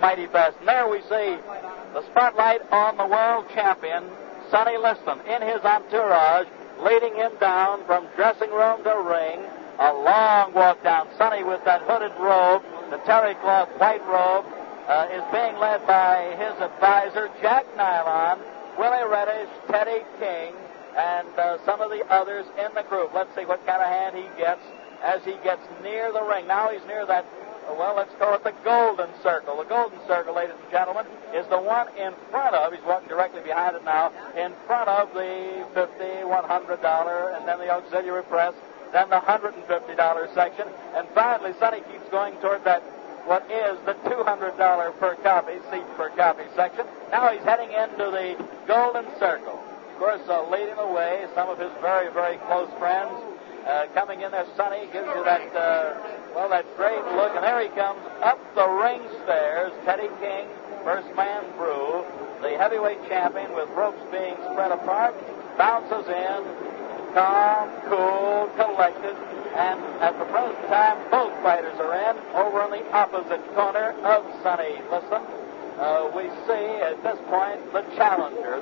mighty fast. And there we see the spotlight on the world champion, Sonny Liston, in his entourage, leading him down from dressing room to ring. A long walk down. Sonny with that hooded robe, the terry cloth white robe, is being led by his advisor, Jack Nylon, Willie Reddish, Teddy King, and some of the others in the group. Let's see what kind of hand he gets as he gets near the ring. Now he's near that, well, let's call it the golden circle. The golden circle, ladies and gentlemen, is the one in front of, he's walking directly behind it now, in front of the $50, $100, and then the auxiliary press, then the $150 section, and finally Sonny keeps going toward that, what is the $200 per copy, seat per copy section. Now he's heading into the golden circle. Of course, leading the way, some of his very, very close friends coming in there. Sonny gives you that, that great look, and there he comes up the ring stairs. Teddy King, first man through, the heavyweight champion with ropes being spread apart, bounces in, calm, cool, collected, and at the present time, both fighters are in. Over in the opposite corner of Sonny Liston, we see at this point the challenger,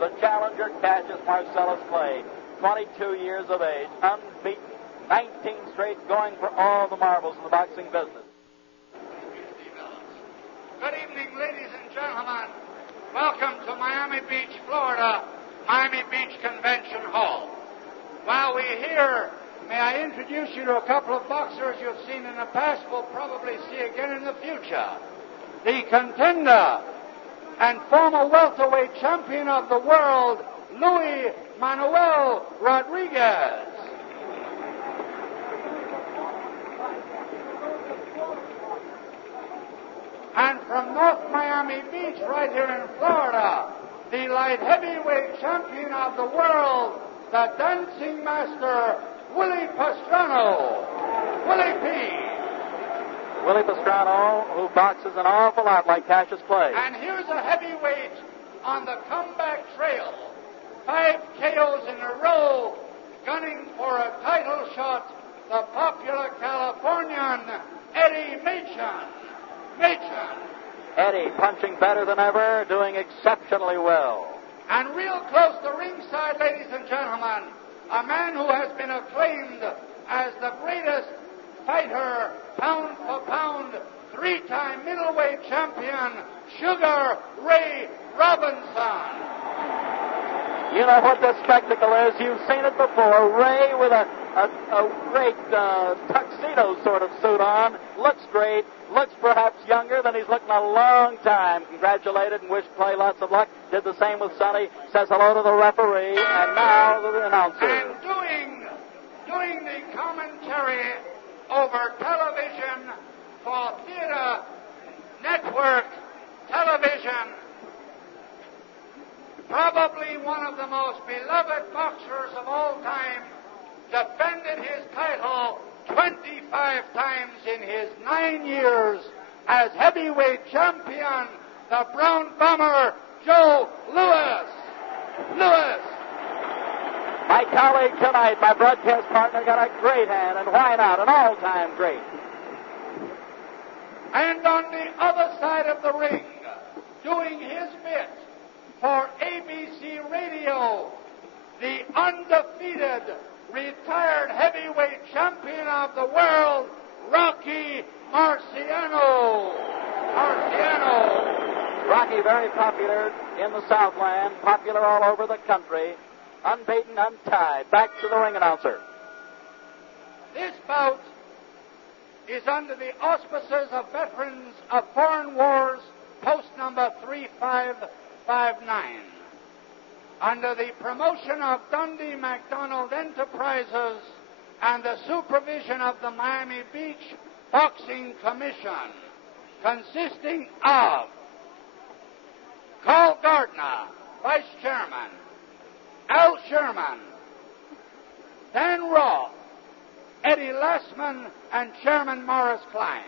Cassius Marcellus Clay, 22 years of age, unbeaten, 19 straight, going for all the marbles in the boxing business. Good evening, ladies and gentlemen. Welcome to Miami Beach, Florida, Miami Beach Convention Hall. While we're here, may I introduce you to a couple of boxers you've seen in the past, will probably see again in the future. The contender and former welterweight champion of the world, Luis Manuel Rodriguez. And from North Miami Beach, right here in Florida, the light heavyweight champion of the world, the dancing master, Willie Pastrano. Willie P. Willie Pastrano, who boxes an awful lot like Cassius Clay. And here's a heavyweight on the comeback trail. 5 KOs in a row, gunning for a title shot, the popular Californian, Eddie Machen. Eddie punching better than ever, doing exceptionally well. And real close to ringside, ladies and gentlemen, a man who has been acclaimed as the greatest fighter, pound for pound, 3-time middleweight champion, Sugar Ray Robinson. You know what this spectacle is. You've seen it before. Ray with a great tuxedo sort of suit on. Looks great. Looks perhaps younger than he's looked in a long time. Congratulated and wished Clay lots of luck. Did the same with Sonny. Says hello to the referee. And now the announcer. And doing the commentary over television for Theater Network Television, probably one of the most beloved boxers of all time, defended his title 25 times in his 9 years as heavyweight champion, the Brown Bomber, Joe Louis. My colleague tonight, my broadcast partner, got a great hand, and why not? An all-time great. And on the other side of the ring, doing his bit for ABC Radio, the undefeated retired heavyweight champion of the world, Rocky Marciano. Rocky, very popular in the Southland, popular all over the country, unbeaten, untied. Back to the ring announcer. This bout is under the auspices of Veterans of Foreign Wars, post number 3559. Under the promotion of Dundee McDonald Enterprises and the supervision of the Miami Beach Boxing Commission, consisting of Carl Gardner, Vice Chairman, Al Sherman, Dan Roth, Eddie Lassman, and Chairman Morris Klein.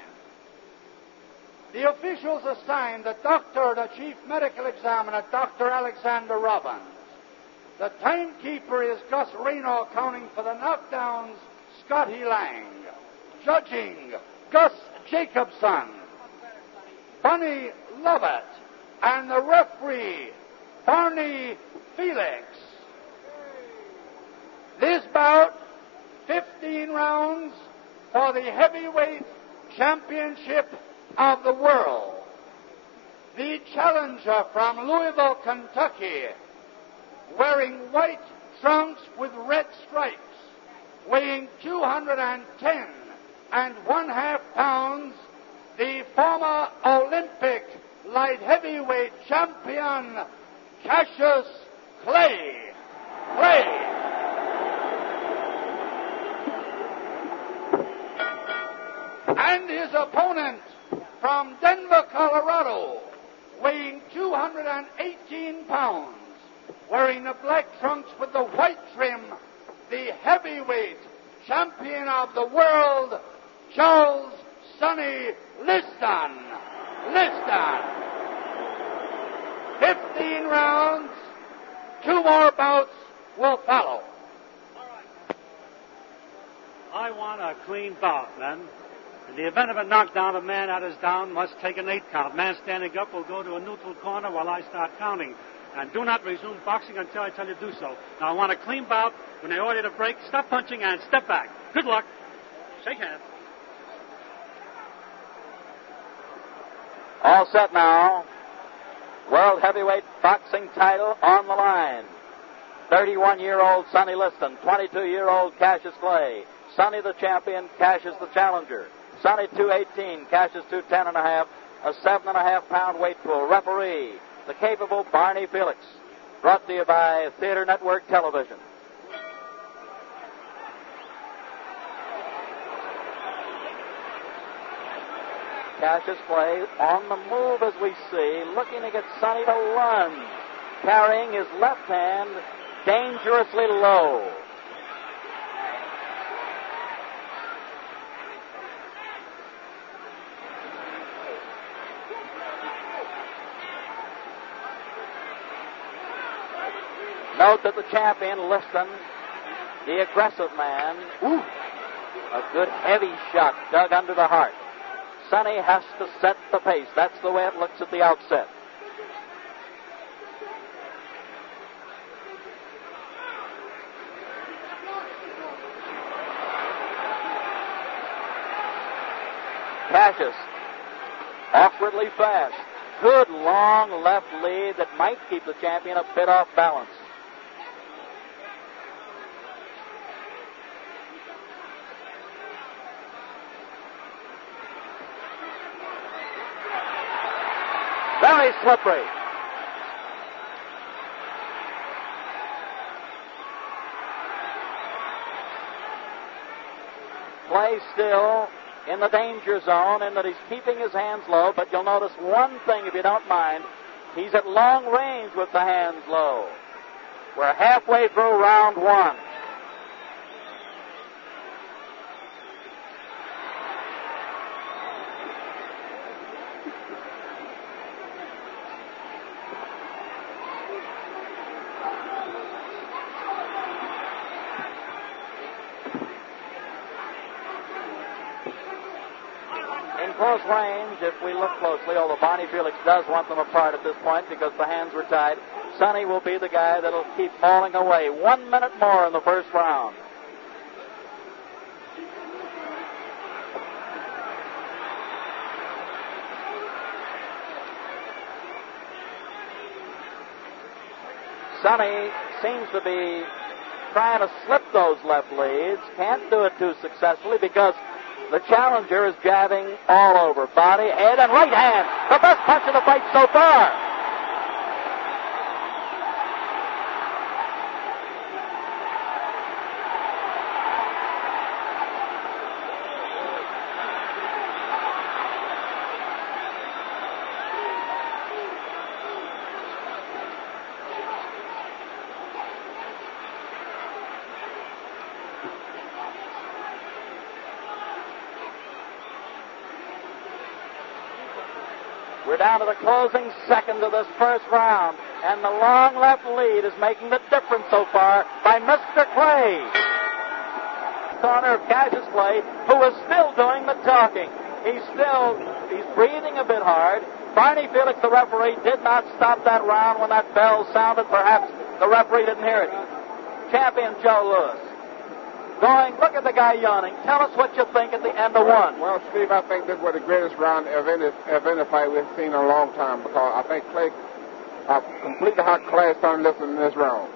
The officials assigned the doctor, the chief medical examiner, Dr. Alexander Robbins. The timekeeper is Gus Reno, accounting for the knockdowns, Scotty Lang. Judging, Gus Jacobson. Bunny Lovett, and the referee, Barney Felix. This bout, 15 rounds for the heavyweight championship of the world. The challenger from Louisville, Kentucky, wearing white trunks with red stripes, weighing 210.5 pounds, the former Olympic light heavyweight champion, Cassius Clay. And his opponent from Denver, Colorado, weighing 218 pounds, wearing the black trunks with the white trim, the heavyweight champion of the world, Charles Sani Liston. 15 rounds, 2 more bouts will follow. I want a clean bout, men. In the event of a knockdown, a man that is down must take an 8 count. Man standing up will go to a neutral corner while I start counting. And do not resume boxing until I tell you to do so. Now, I want a clean bout. When I order you to break, stop punching and step back. Good luck. Shake hands. All set now. World heavyweight boxing title on the line. 31-year-old Sonny Liston, 22-year-old Cassius Clay. Sonny the champion, Cassius the challenger. Sonny 218, Cassius 210.5, a 7.5-pound weight pool. Referee, the capable Barney Felix. Brought to you by Theater Network Television. Cassius Clay on the move as we see, looking to get Sonny to run, carrying his left hand dangerously low. Note that the champion, Liston, the aggressive man, a good heavy shot dug under the heart. Sonny has to set the pace. That's the way it looks at the outset. Cassius, awkwardly fast. Good long left lead that might keep the champion a bit off balance. Very slippery. Clay still in the danger zone in that he's keeping his hands low, but you'll notice one thing if you don't mind. He's at long range with the hands low. We're halfway through round 1. Close range, if we look closely, although Barney Felix does want them apart at this point because the hands were tied, Sonny will be the guy that'll keep mauling away. 1 minute more in the first round. Sonny seems to be trying to slip those left leads. Can't do it too successfully because the challenger is jabbing all over. Body, head, and right hand. The best punch of the fight so far. We're down to the closing seconds of this first round, and the long left lead is making the difference so far by Mr. Clay. Corner of Cassius Clay, who is still doing the talking. He's breathing a bit hard. Barney Felix, the referee, did not stop that round when that bell sounded. Perhaps the referee didn't hear it. Champion Joe Louis. Going, look at the guy yawning. Tell us what you think at the end of one. Well, Steve, I think this was the greatest round of any fight we've seen in a long time, because I think Clay completely outclassed Sonny Liston in this round.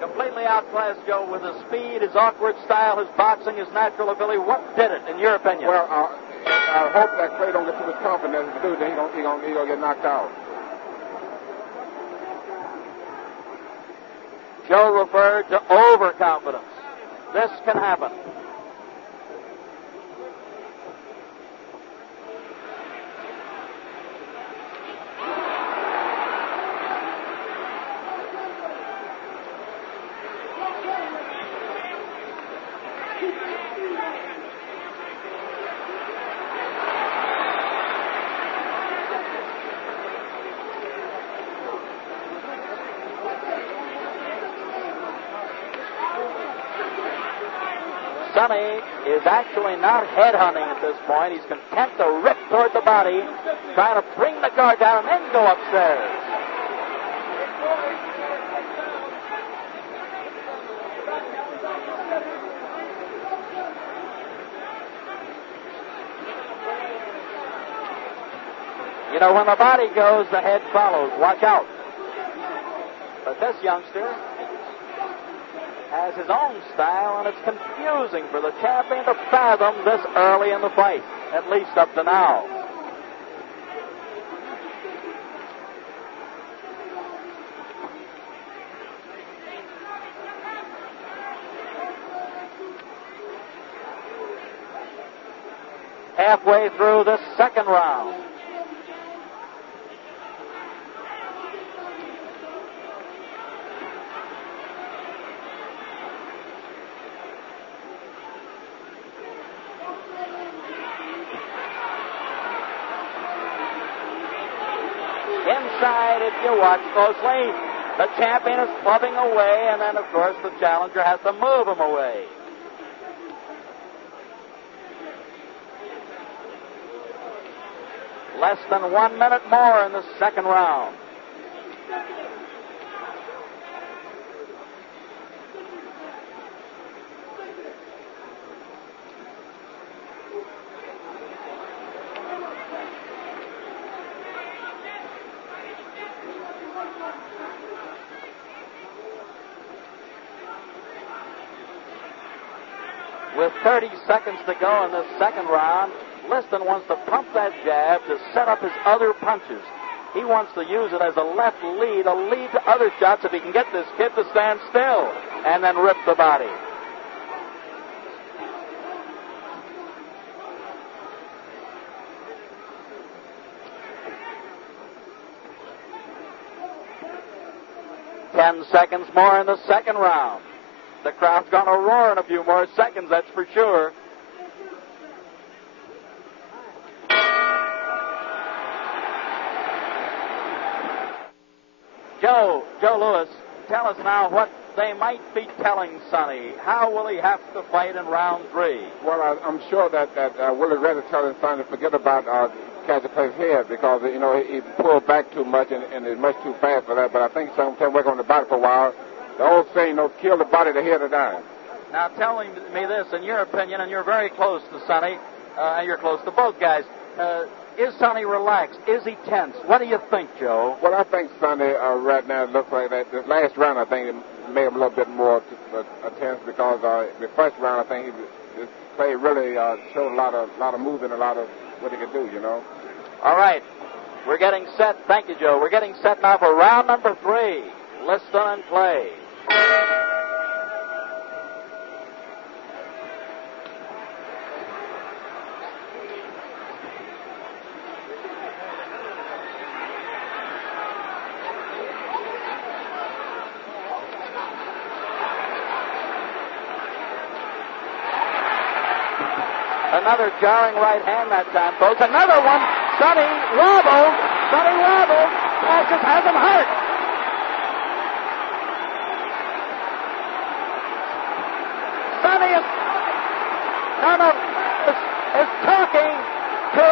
Completely outclassed Joe with his speed, his awkward style, his boxing, his natural ability. What did it, in your opinion? Well, I hope that Clay don't get too much confidence to do that. He's gonna get knocked out. Joe referred to overconfidence. This can happen. Sani is actually not headhunting at this point. He's content to rip toward the body, trying to bring the guard down and then go upstairs. You know, when the body goes, the head follows. Watch out. But this youngster has his own style, and it's confusing for the champion to fathom this early in the fight, at least up to now. Halfway through the second round. Inside, if you watch closely, the champion is clubbing away, and then, of course, the challenger has to move him away. Less than 1 minute more in the second round. With 30 seconds to go in this second round, Liston wants to pump that jab to set up his other punches. He wants to use it as a left lead, a lead to other shots if he can get this kid to stand still and then rip the body. Ten seconds more in the second round. The crowd's going to roar in a few more seconds, that's for sure. Joe Louis, tell us now what they might be telling Sonny. How will he have to fight in round three? Well, I'm sure that Willie Reddy telling Sonny to forget about catching Clay's head, because, you know, he pulled back too much and is much too fast for that. But I think Sonny can work on the body for a while. The old saying, kill the body, the head will die. Now, tell me this, in your opinion, and you're very close to Sonny, and you're close to both guys. Is Sonny relaxed? Is he tense? What do you think, Joe? Well, I think Sonny right now looks like that. This last round, I think, it made him a little bit more tense, because the first round, I think Clay really showed a lot of movement, a lot of what he could do, you know. All right. We're getting set. Thank you, Joe. We're getting set now for round number 3. Liston and Clay. Another jarring right hand that time, folks. Another one. Sonny wobbled. That just has him hurt. Sonny is talking to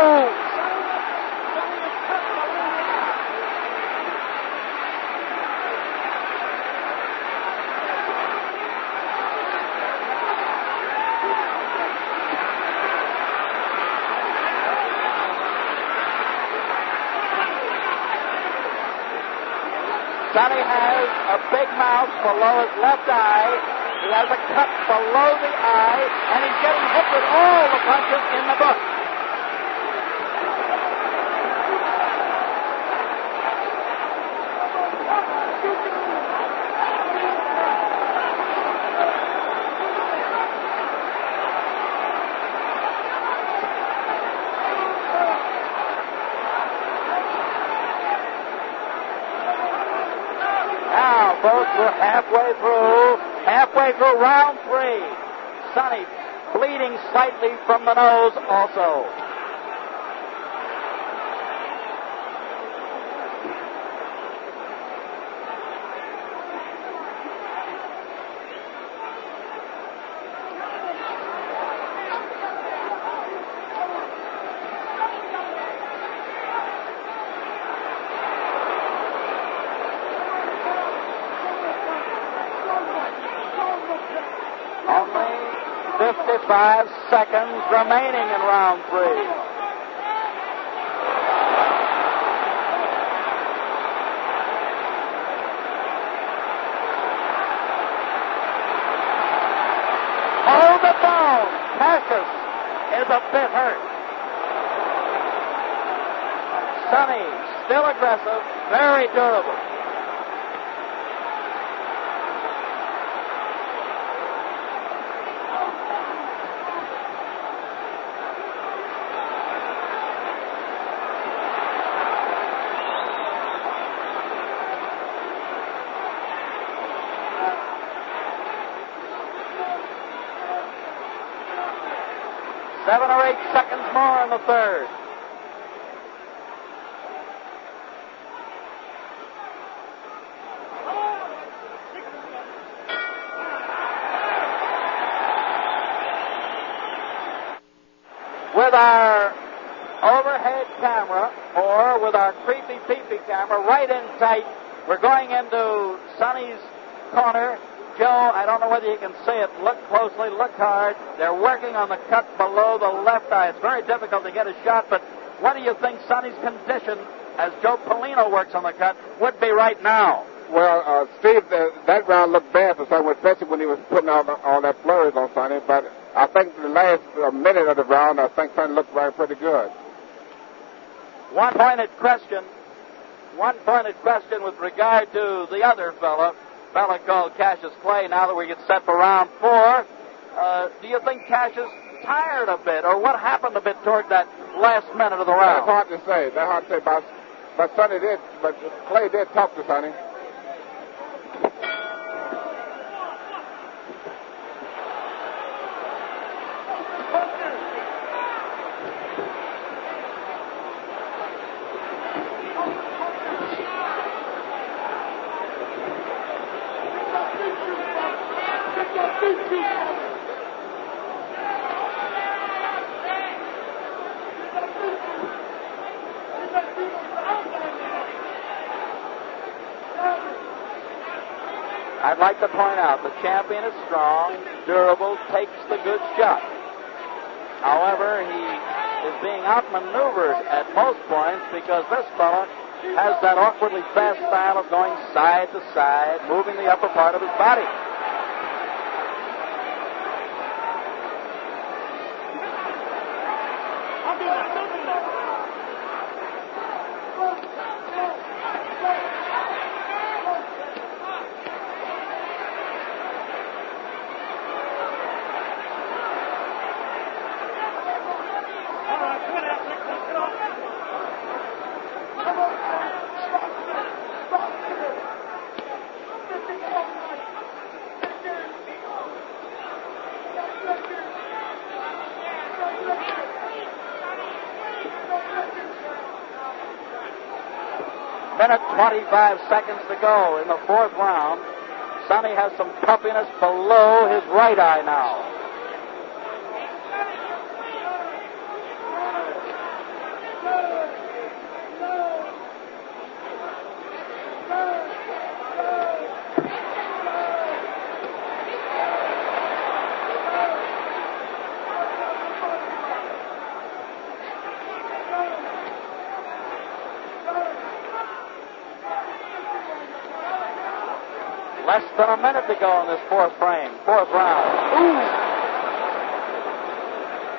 Sani has a big mouth below his left eye. He has a cut below the eye, and he's getting hit with all the punches in the book. Both were halfway through round 3. Sani bleeding slightly from the nose also. Only 55 seconds remaining in round 3. Oh, the bone! Cassius is a bit hurt. Sani, still aggressive, very durable. Seven or 8 seconds more in the third. With our overhead camera, or with our creepy peepee camera right in tight, we're going into Sani's corner. Joe, I don't know whether you can see it. Look closely, look hard. They're working on the cut below the left eye. It's very difficult to get a shot, but what do you think Sani's condition, as Joe Polino works on the cut, would be right now? Well, Steve, that round looked bad for Sani, especially when he was putting all that flurries on Sani, but I think the last minute of the round, I think Sani looked pretty good. One-pointed question with regard to the other fella called Cassius Clay. Now that we get set for round 4, do you think Cassius tired a bit, or what happened a bit toward that last minute of the round? That's hard to say. But Sani did. But Clay did talk to Sani. I'd like to point out the champion is strong, durable, takes the good shot. However, he is being outmaneuvered at most points because this fella has that awkwardly fast style of going side to side, moving the upper part of his body. Minute 25 seconds to go in the 4th round. Sani has some puffiness below his right eye now. Less than a minute to go in this fourth round. Ooh!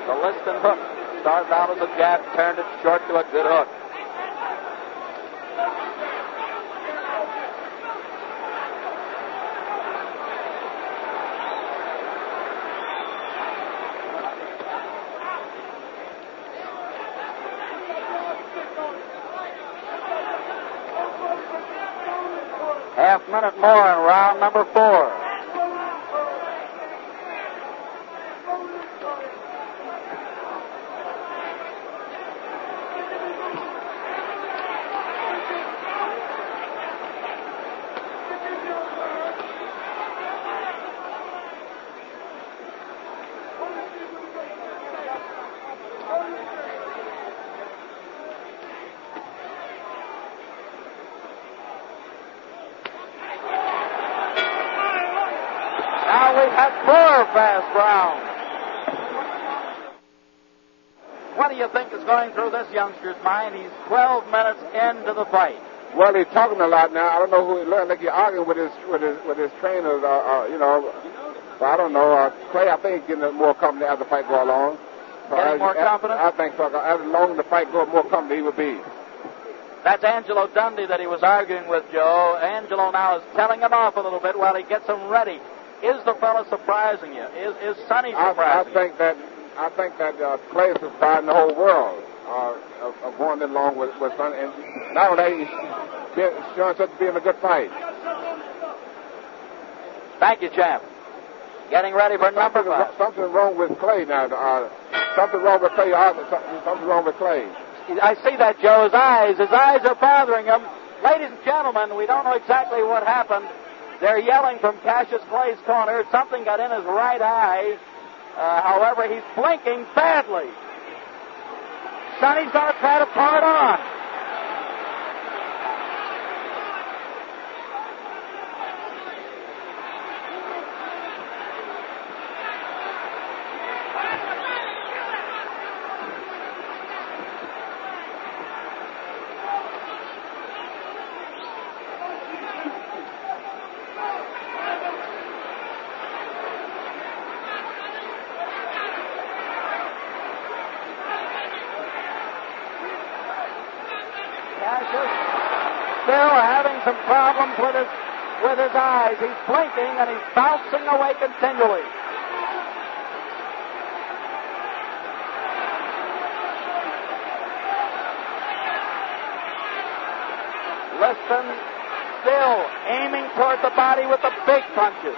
The Liston hook started out as a jab, turned it short to a good hook. Half minute more in round number 4. Now we've had 4 fast rounds. What do you think is going through this youngster's mind? He's 12 minutes into the fight. Well, he's talking a lot now. I don't know who he learned. Like he's arguing with his trainers. But I don't know. Clay, I think he's getting more company as the fight go along. So Getting more confident? I think so. As long as the fight goes, more company he will be. That's Angelo Dundee that he was arguing with, Joe. Angelo now is telling him off a little bit while he gets him ready. Is the fella surprising you? Is Sani surprising you? I think that Clay is surprising the whole world of going along with Sani. And not only he's showing such being a good fight. Thank you, champ. Getting ready for number 5. Something wrong with Clay now. Something wrong with Clay. Something wrong with Clay. I see that, Joe. His eyes are bothering him. Ladies and gentlemen, we don't know exactly what happened. They're yelling from Cassius Clay's corner. Something got in his right eye. However, he's blinking badly. Sonny's going to try to pull it on. Still having some problems with his eyes. He's blinking and he's bouncing away continually. Liston still aiming toward the body with the big punches.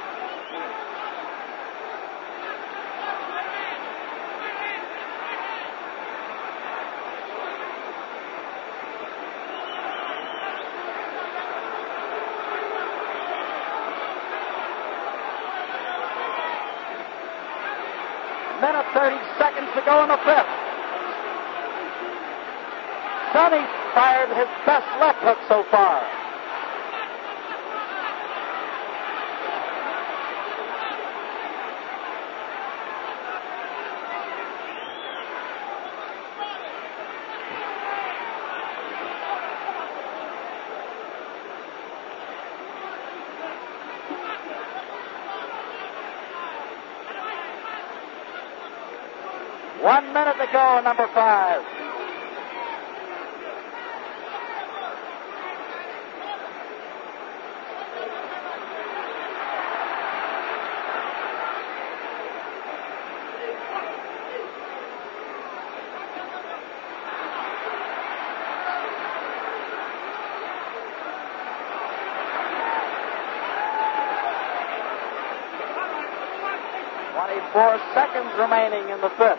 Minute 30 seconds to go in the 5th. Sani fired his best left hook so far. One minute to go, number 5. Four seconds remaining in the 5th.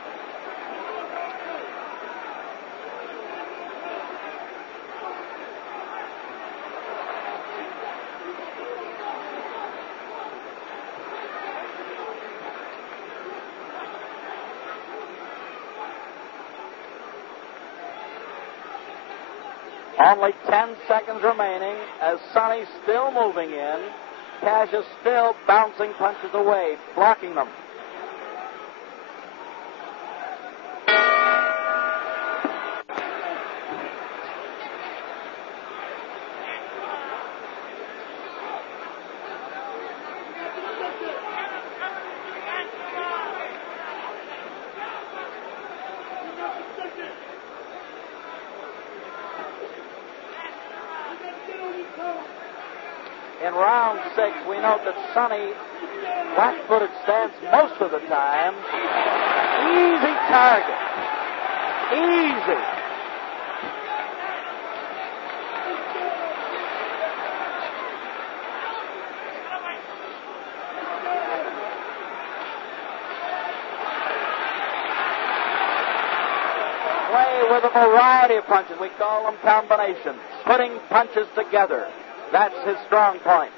Only 10 seconds remaining as Sani's still moving in. Cash is still bouncing punches away, blocking them. in round 6. We note that Sani, flat-footed stance most of the time. Easy target. Easy. Play with a variety of punches. We call them combinations. Putting punches together. That's his strong point.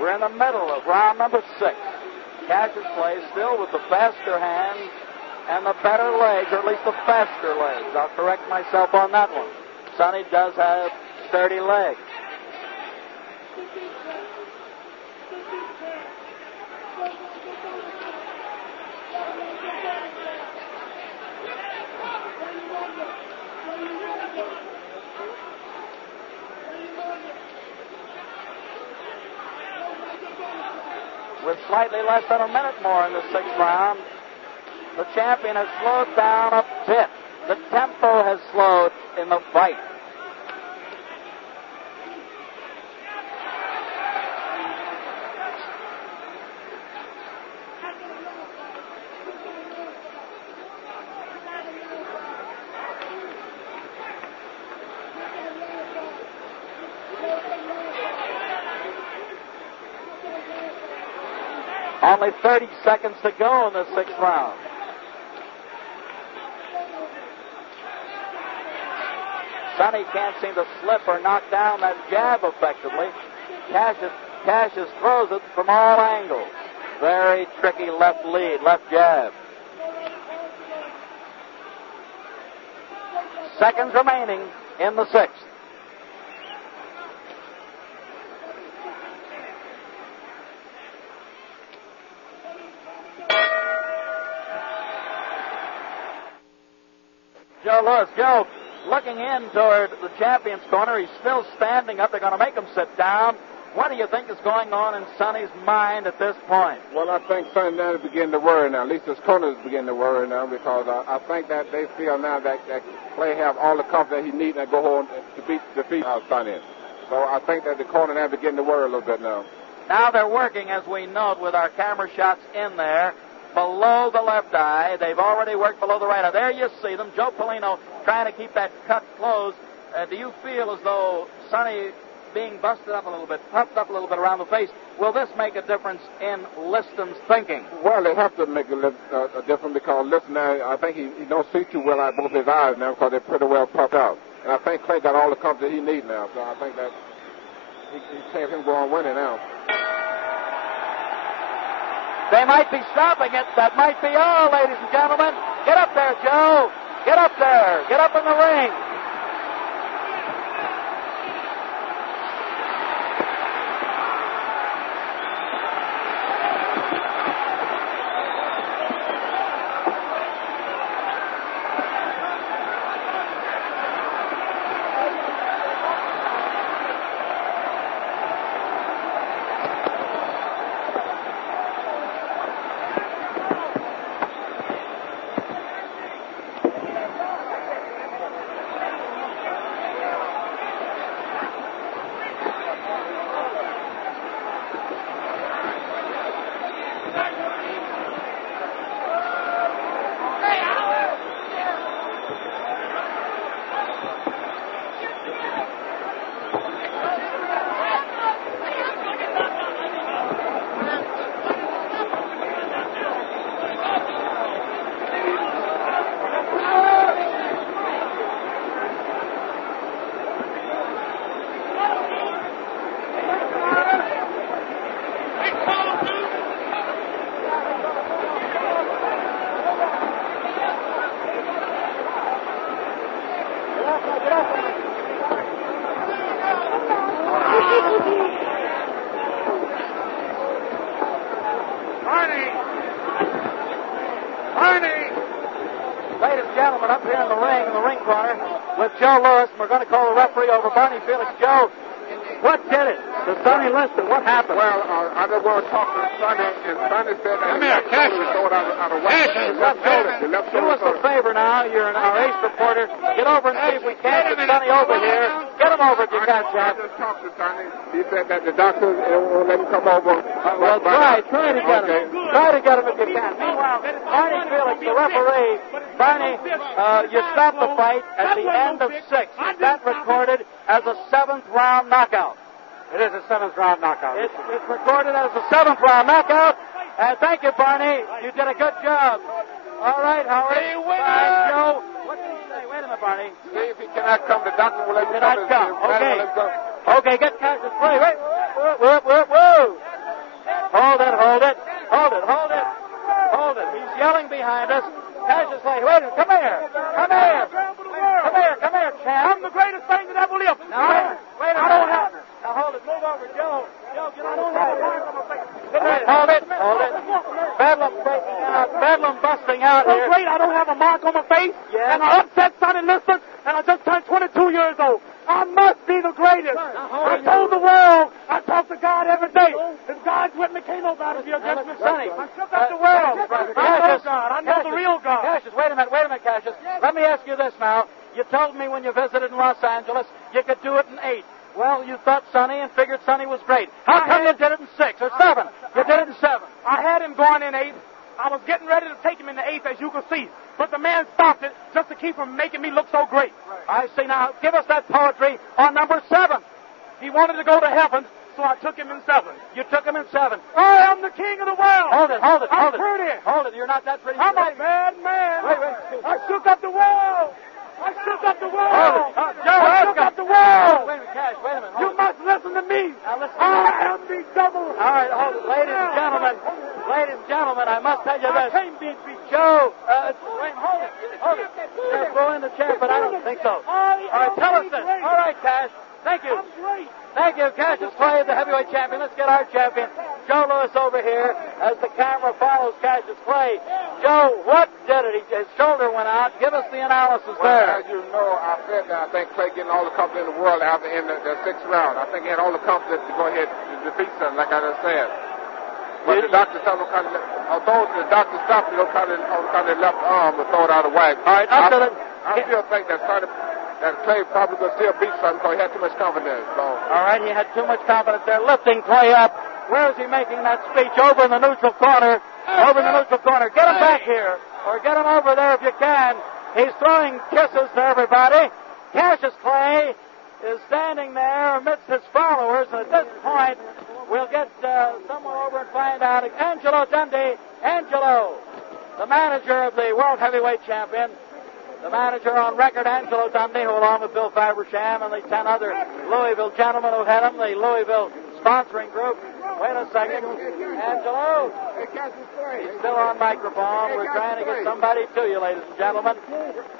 We're in the middle of round number 6. Cassius plays still with the faster hands and the better legs, or at least the faster legs. I'll correct myself on that one. Sani does have sturdy legs. With slightly less than a minute more in the 6th round, the champion has slowed down a bit. The tempo has slowed in the fight. Only 30 seconds to go in the 6th round. Sani can't seem to slip or knock down that jab effectively. Cassius throws it from all angles. Very tricky left lead, left jab. Seconds remaining in the 6th. Joe Lewis. Joe, looking in toward the champion's corner, he's still standing up. They're going to make him sit down. What do you think is going on in Sonny's mind at this point? Well, I think Sonny now is beginning to worry now. At least his corner is beginning to worry now, because I think that they feel now that Clay have all the confidence he needs and go on to defeat Sonny. So I think that the corner now is beginning to worry a little bit now. Now they're working, as we note, with our camera shots in there, below the left eye. They've already worked below the right eye. There you see them. Joe Polino trying to keep that cut closed. Do you feel as though Sonny being busted up a little bit, puffed up a little bit around the face, will this make a difference in Liston's thinking? Well, they have to make a difference, because Liston now, I think he don't see too well out both his eyes now, because they're pretty well puffed out. And I think Clay got all the confidence he needs now, so I think that he can't him go on winning now. They might be stopping it. That might be all, ladies and gentlemen. Get up there, Joe. Get up there. Get up in the ring. Joe Lewis, and we're going to call the referee over. Barney Felix. Joe, what did it to Sonny Liston? What happened? Well, I just want to talk to Sonny, and Sonny said that Come here, Cash. throw it out of whack. Cash, Left shoulder. Do us a favor now. You're our ace reporter. Get over and see if we can't get Sonny over here. Get him over if you can, I Jack. just talked to Sonny. He said that the doctors won't let him come over. Well, try to get him. Try to get him if you can. Meanwhile, Barney Felix, the referee. Barney, you stopped the fight at the end of 6. Is that recorded as a 7th-round knockout? It is a 7th-round knockout. It's recorded as a 7th-round knockout. And thank you, Barney. You did a good job. All right, Howard. Joe. What did he say? Wait a minute, Barney. See if he cannot come. The doctor will let him Cannot come. Okay. Okay, get Cassius Clay. Wait. Whoa. Hold it. He's yelling behind us. Cassius Clay, wait a minute. Come here, champ. I'm the greatest thing that ever lived. Now, wait a minute. Now, hold it. Move over, Joe. Get on the side. Hold it. Bedlam breaking out. Bedlam busting out So here. great, I don't have a mark on my face. Yeah. And I upset Sonny Liston, and I just turned 22 years old. I must be the greatest. I told the world. I talk to God every day. If God's with me, can't nobody be against me. Sonny. I shook up the world. I know God. I know the real God. Cassius, wait a minute, Cassius. Let me ask you this now. You told me when you visited in Los Angeles you could do it in 8. Well, you thought Sonny and figured Sonny was great. How come you did it in 6 or 7? You did it in 7. I had him going in 8. I was getting ready to take him in the 8th, as you can see. But the man stopped it just to keep from making me look so great. I see. Now, give us that poetry on number 7. He wanted to go to heaven, so I took him in 7. You took him in 7. I am the king of the world. Hold it. I'm pretty. Hold it. You're not that pretty. I'm a bad man. Wait. I shook up the world. Hold it. Joe, I shook up the world. Wait a minute, Cash. Wait a minute. You must listen to me. Now listen. I am the devil. All right, hold it. Ladies and gentlemen, I must tell you I this. can't be beat. Joe, wait, hold it. They're throwing the chair, but I don't think so. All right, tell us this. All right, Cash. Thank you. I'm great. Thank you. Cassius Clay, the heavyweight champion. Let's get our champion, Joe Lewis, over here as the camera follows Cassius Clay. Joe, what did it? His shoulder went out. Give us the analysis Well, there. as you know, I said that I think Clay getting all the confidence in the world after in the 6th round. I think he had all the confidence to go ahead and defeat something, like I just said. But the doctor stopped him, although the doctor stopped him, kind of left arm to throw it out of whack. All right, up to the... I still think that Clay probably could still beat something because he had too much confidence. So. All right, he had too much confidence there. Lifting Clay up. Where is he making that speech? Over in the neutral corner. Get him back here. Or get him over there if you can. He's throwing kisses to everybody. Cassius Clay is standing there amidst his followers. And at this point, we'll get someone over and find out. Angelo Dundee. Angelo, the manager of the World Heavyweight Champion. The manager on record, Angelo Dundee, who along with Bill Fabersham and the 10 other Louisville gentlemen who had him, the Louisville sponsoring group. Wait a second. Angelo? He's still on microphone. We're trying to get somebody to you, ladies and gentlemen.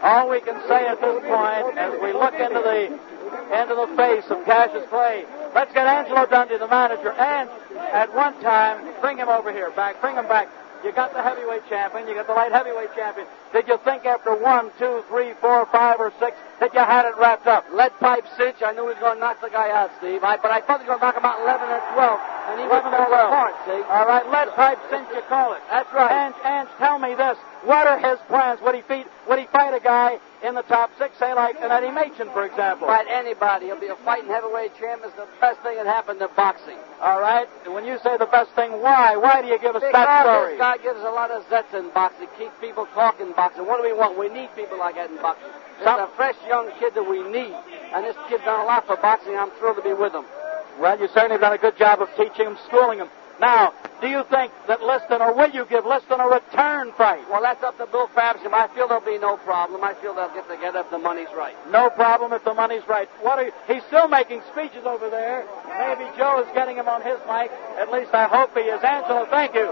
All we can say at this point, as we look into the face of Cassius Clay, let's get Angelo Dundee, the manager, and at one time, bring him over here. Bring him back. You got the heavyweight champion. You got the light heavyweight champion. Did you think after 1, 2, 3, 4, 5, or 6 that you had it wrapped up? Lead pipe cinch. I knew he was going to knock the guy out, Steve. But I thought he was going to knock him out 11 or 12. And he was 11 or 12. apart, see? All right, lead pipe cinch, you call it. That's right. And tell me this. What are his plans? Would he fight a guy in the top 6, say like an Eddie Machen, for example? Fight anybody. He'll be a fighting heavyweight champ. It's the best thing that happened to boxing. All right. When you say the best thing, why? Why do you give us that Because story? this guy gives a lot of zets in boxing. Keeps people talking boxing. What do we want? We need people like that in boxing. It's a fresh young kid that we need. And this kid's done a lot for boxing. I'm thrilled to be with him. Well, you certainly have done a good job of teaching him, schooling him. Now, do you think that Liston, or will you give Liston a return fight? Well, that's up to Bill Fabersham. I feel there'll be no problem. I feel they'll get together if the money's right. No problem if the money's right. He's still making speeches over there. Maybe Joe is getting him on his mic. At least I hope he is. Angelo, thank you.